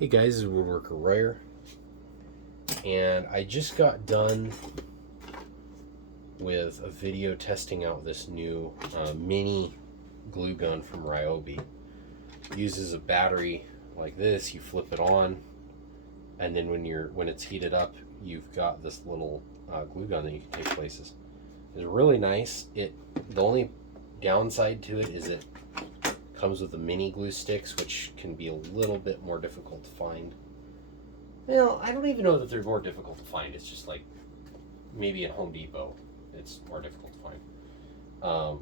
Hey guys, this is Woodworker Ryer, and I just got done with a video testing out this new mini glue gun from Ryobi. It uses a battery like this. You flip it on, and then when it's heated up, you've got this little glue gun that you can take places. It's really nice. The only downside to it is it comes with the mini glue sticks, which can be a little bit more difficult to find. Well, I don't even know that they're more difficult to find. It's just like maybe at Home Depot it's more difficult to find.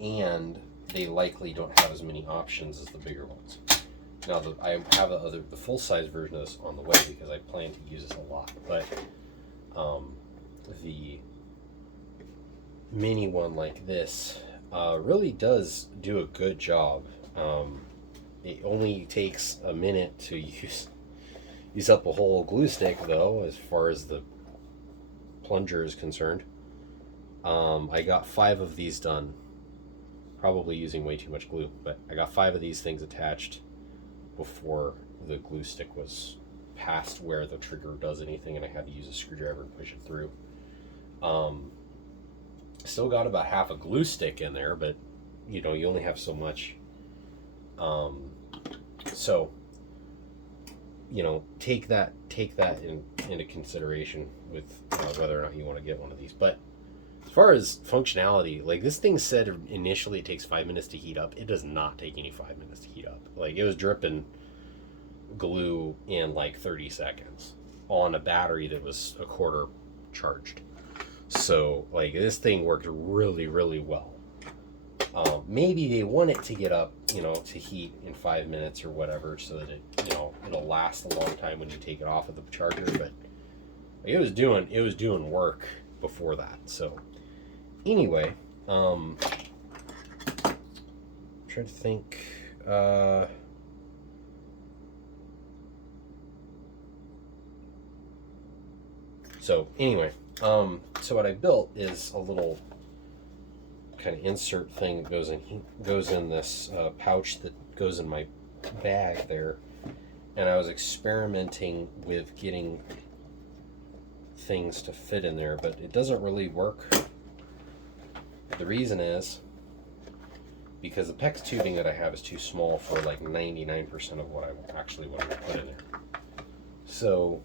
And they likely don't have as many options as the bigger ones. Now, I have the full-size version of this on the way because I plan to use this a lot. But the mini one like this really does do a good job. It only takes a minute to use up a whole glue stick, though, as far as the plunger is concerned. I got 5 of these done, probably using way too much glue, but I got 5 of these things attached before the glue stick was past where the trigger does anything, and I had to use a screwdriver and push it through. Still got about half a glue stick in there, but you only have so much. So take that into consideration with whether or not you want to get one of these. But as far as functionality, like, this thing said initially it takes 5 minutes to heat up. It does not take any 5 minutes to heat up. Like, it was dripping glue in like 30 seconds on a battery that was a quarter charged. So, like, this thing worked really, really well. Maybe they want it to get up, to heat in 5 minutes or whatever, so that it'll last a long time when you take it off of the charger. But it was doing work before that. So, anyway, I'm trying to think. So anyway. So what I built is a little kind of insert thing that goes in this pouch that goes in my bag there, and I was experimenting with getting things to fit in there, but it doesn't really work. The reason is because the PEX tubing that I have is too small for like 99% of what I actually want to put in there. So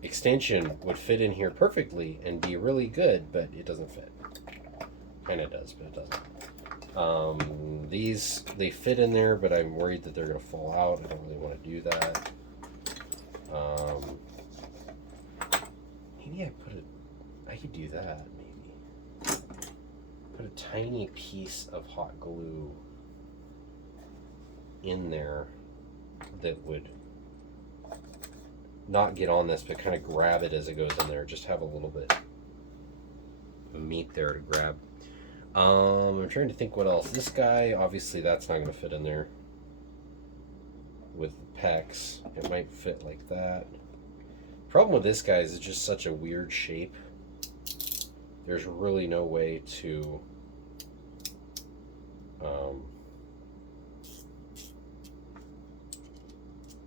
extension would fit in here perfectly and be really good, but it doesn't fit. Kind of does, but it doesn't. These, they fit in there, but I'm worried that they're going to fall out. I don't really want to do that. Maybe I could do that, maybe. Put a tiny piece of hot glue in there that would not get on this, but kind of grab it as it goes in there. Just have a little bit of meat there to grab. I'm trying to think what else. This guy, obviously that's not going to fit in there with the PEX. It might fit like that. Problem with this guy is it's just such a weird shape. There's really no way to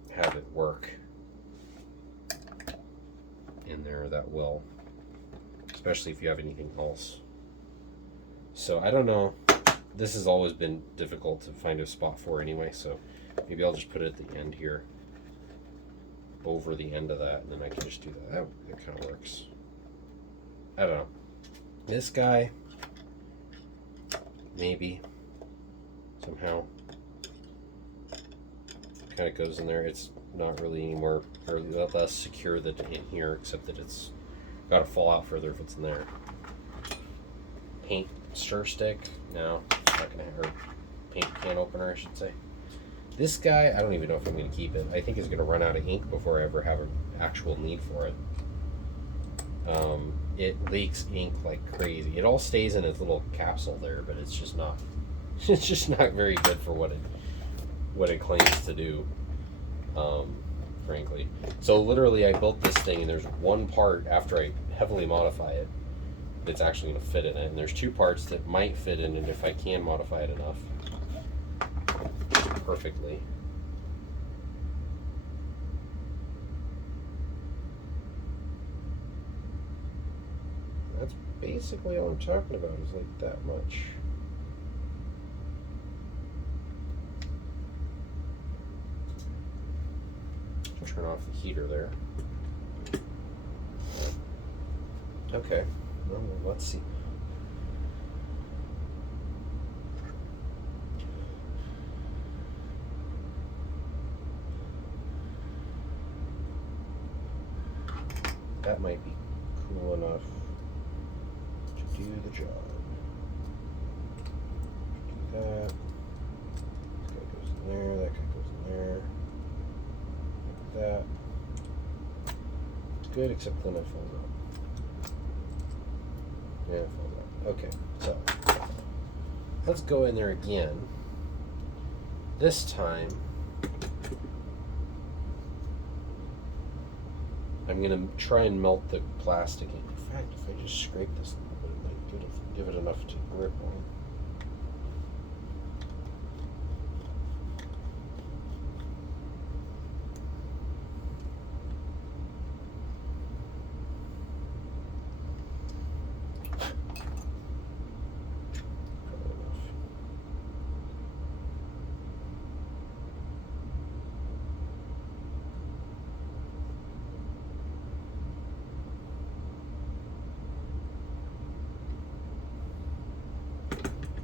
have it work in there that well, especially if you have anything else. So I don't know. This has always been difficult to find a spot for anyway, so maybe I'll just put it at the end here, over the end of that, and then I can just do that. That kind of works. I don't know. This guy, maybe somehow kind of goes in there. It's not really any more or less secure than in here, except that it's got to fall out further if it's in there. Paint stir stick, no, not gonna have. Or paint can opener, I should say. This guy, I don't even know if I'm gonna keep it. I think it's gonna run out of ink before I ever have an actual need for it. It leaks ink like crazy. It all stays in its little capsule there, but it's just not. It's just not very good for what it claims to do. Frankly. So literally I built this thing, and there's one part after I heavily modify it that's actually going to fit in it, and there's 2 parts that might fit in it if I can modify it enough. perfectly. That's basically all I'm talking about, is like that much. Turn off the heater there. Okay, well, let's see. That might be cool enough to do the job. Do that. That guy goes in there, that guy goes in there. Like that. It's good, except then it falls out. Yeah, it falls out. Okay, so let's go in there again. This time, I'm going to try and melt the plastic in. In fact, if I just scrape this a little bit, it might give it enough to grip on.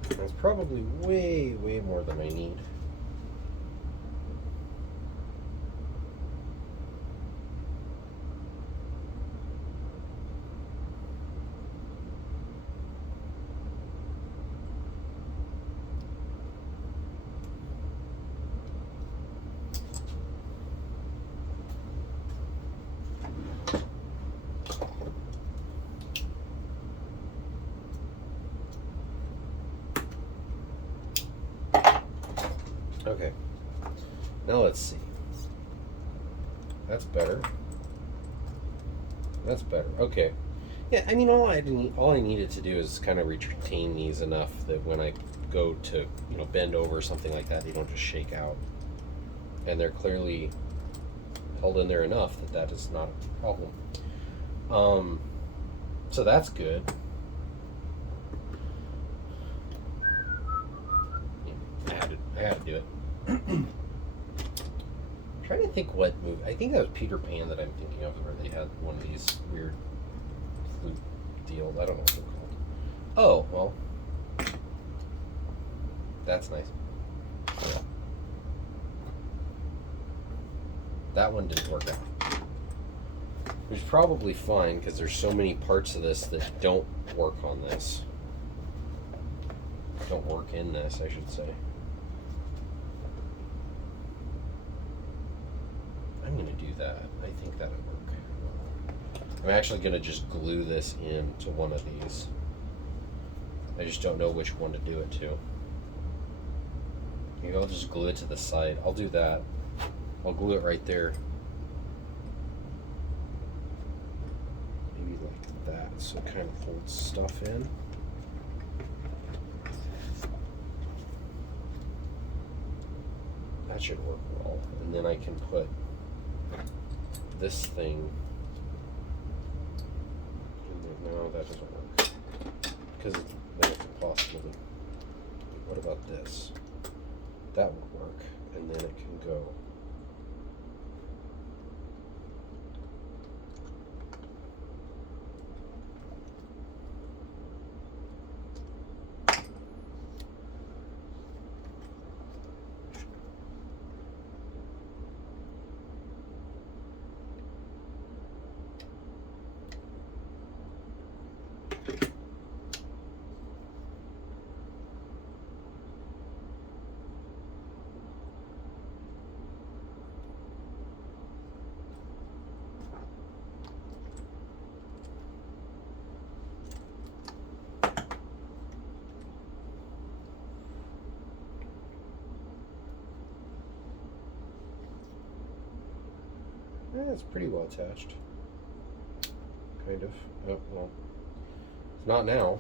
That's probably way, way more than I need. Okay, now let's see. That's better. That's better. Okay. Yeah, I mean, all I needed to do is kind of retain these enough that when I go to, bend over or something like that, they don't just shake out. And they're clearly held in there enough that that is not a problem. So that's good. I had to do it. I'm trying to think what movie. I think that was Peter Pan that I'm thinking of, where they had one of these weird flute deals. I don't know what they're called. Oh, well. That's nice. That one didn't work out. Which is probably fine, because there's so many parts of this that don't work on this. Don't work in this, I should say. I'm going to do that. I think that'll work. I'm actually going to just glue this into one of these. I just don't know which one to do it to. Maybe I'll just glue it to the side. I'll do that. I'll glue it right there. Maybe like that, so it kind of holds stuff in. That should work well. And then I can put this thing. No, that doesn't work. Because then it's impossible to. What about this? That would work. And then it can go. Yeah, it's pretty well attached. Kind of. Oh, well. It's not now.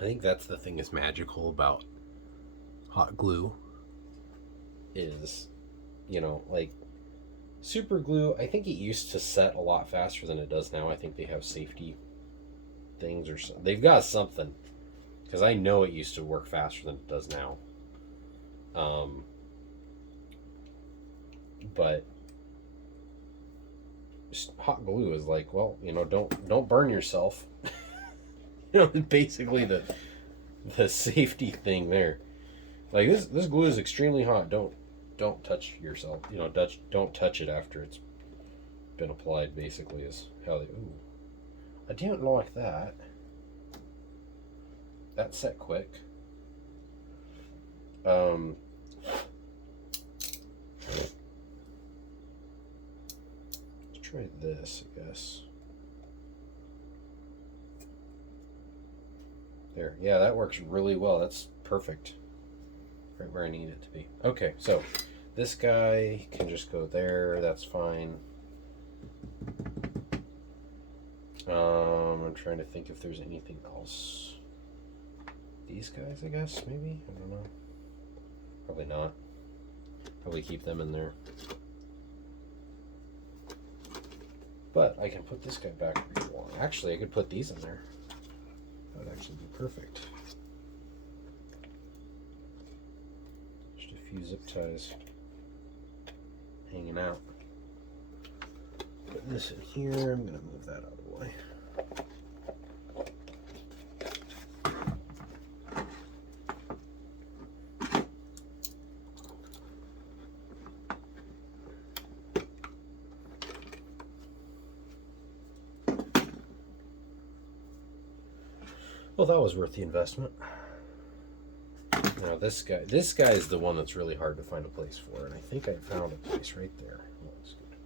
I think that's the thing that's magical about hot glue is, you know, like super glue. I think it used to set a lot faster than it does now. I think they have safety things or something. They've got something, because I know it used to work faster than it does now. But just hot glue is like, well, you know, don't burn yourself. You know, basically the safety thing there. Like this glue is extremely hot. Don't touch yourself. You know, don't touch it after it's been applied. Basically, is how they. Ooh, I didn't like that. That set quick. Let's try this, I guess. There, yeah, that works really well. That's perfect. Right where I need it to be. Okay, so this guy can just go there. That's fine. I'm trying to think if there's anything else. These guys, I guess, maybe? I don't know. Probably not. Probably keep them in there. But I can put this guy back where you want. Actually, I could put these in there. That would actually be perfect. Just a few zip ties hanging out. Put this in here. I'm going to move that out of the way. Well, that was worth the investment. Now this guy is the one that's really hard to find a place for, and I think I found a place right there. Oh, that's good.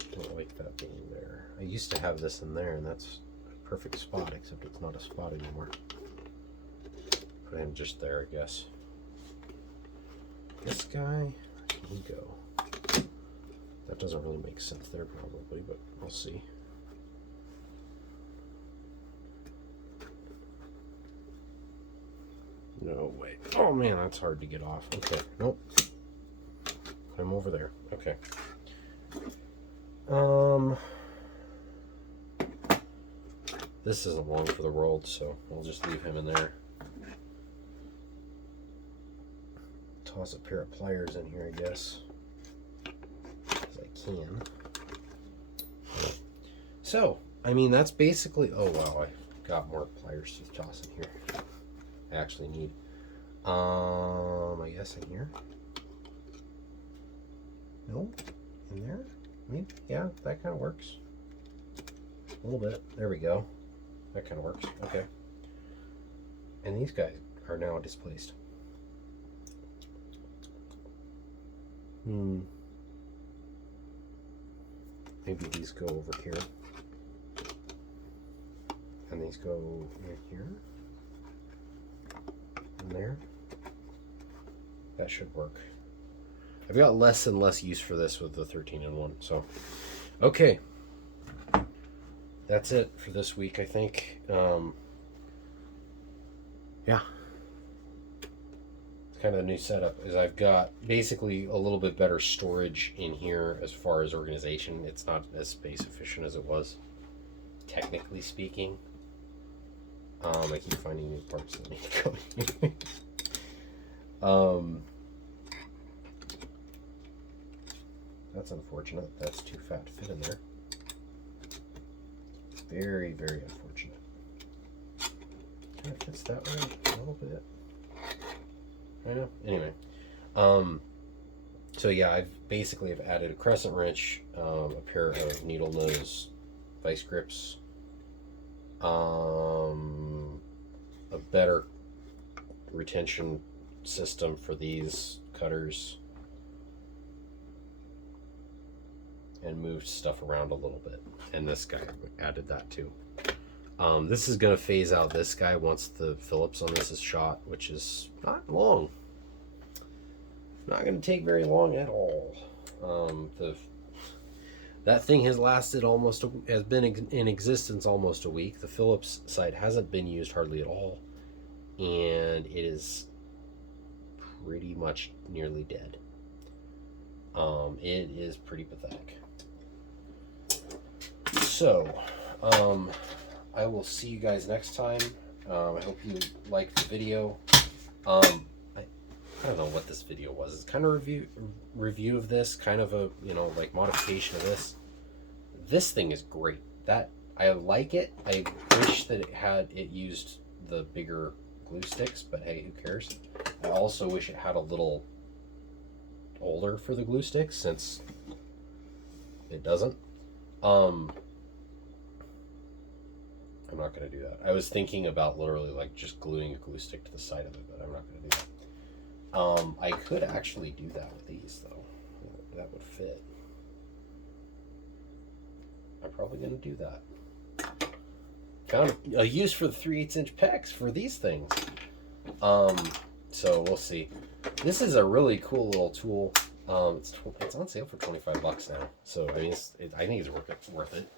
I don't like that being there. I used to have this in there, and that's a perfect spot, except it's not a spot anymore. Put him just there, I guess. This guy, where can he go? That doesn't really make sense there, probably, but we'll see. No way. Oh man, that's hard to get off. Okay, nope. Put him over there. Okay. This isn't long for the world, so I'll just leave him in there. Toss a pair of pliers in here, I guess. Can. So, I mean, that's basically, oh wow, I got more pliers to toss in here. I actually need, I guess in here. No, in there, maybe, yeah, that kind of works. A little bit, there we go. That kind of works, okay. And these guys are now displaced. Maybe these go over here. And these go in here. And there. That should work. I've got less and less use for this with the 13-in-1. So, okay. That's it for this week, I think. Yeah. Kind of the new setup is I've got basically a little bit better storage in here as far as organization. It's not as space efficient as it was, technically speaking. I keep finding new parts that need to go. That's unfortunate. That's too fat to fit in there. Very, very unfortunate. Kind of fits that way a little bit. I know. Anyway, so yeah, I've added a crescent wrench, a pair of needle nose vice grips, a better retention system for these cutters, and moved stuff around a little bit. And this guy added that too. This is going to phase out this guy once the Phillips on this is shot, which is not long. Not going to take very long at all. That thing has lasted has been in existence almost a week. The Phillips side hasn't been used hardly at all, and it is pretty much nearly dead. It is pretty pathetic. So, I will see you guys next time. I hope you liked the video. I don't know what this video was. It's kind of review of this, kind of a, you know, like modification of this. This thing is great. That I like it. I wish that it used the bigger glue sticks, but hey, who cares? I also wish it had a little holder for the glue sticks, since it doesn't. I'm not going to do that. I was thinking about literally like just gluing a glue stick to the side of it, but I'm not going to do that. I could actually do that with these, though. That would fit. I'm probably going to do that. Found a use for the 3/8" pecs for these things. So we'll see. This is a really cool little tool. It's on sale for $25 now. So I mean, I think it's worth it.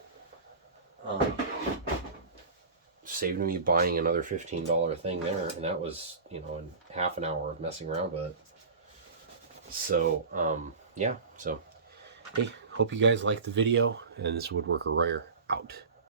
Saved me buying another $15 thing there, and that was, you know, in half an hour of messing around with it. So yeah, so hey, hope you guys liked the video, and this Woodworker Royer out.